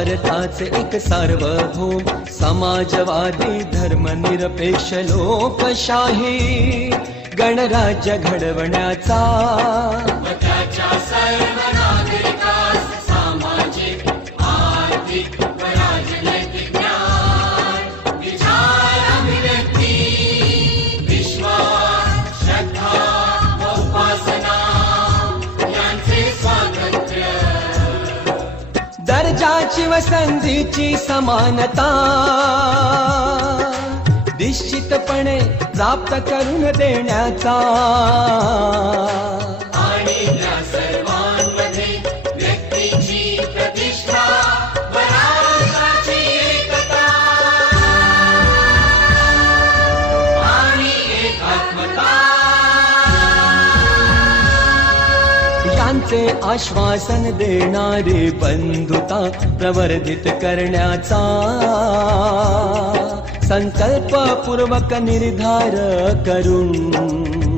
भारताचे एक सार्वभौम समाजवादी धर्मनिरपेक्ष लोकशाही गणराज्य घडवण्याचा त्याच्या सर्व नागरिकास सामाजिक आर्थिक व राजनैतिक ज्ञान विचार अभिव्यक्ती विश्वास श्रद्धा व उपासना यांचे स्वातंत्र्य दर्जाची व संधीची समानता निश्चितपणे प्राप्त करून देण्याचा आणि त्या सर्वांमध्ये व्यक्तीची प्रतिष्ठा व राष्ट्राची एकता आणि एकात्मता यांचे आश्वासन देणारी बंधुता प्रवर्धित करण्याचा संकल्पपूर्वक निर्धार करून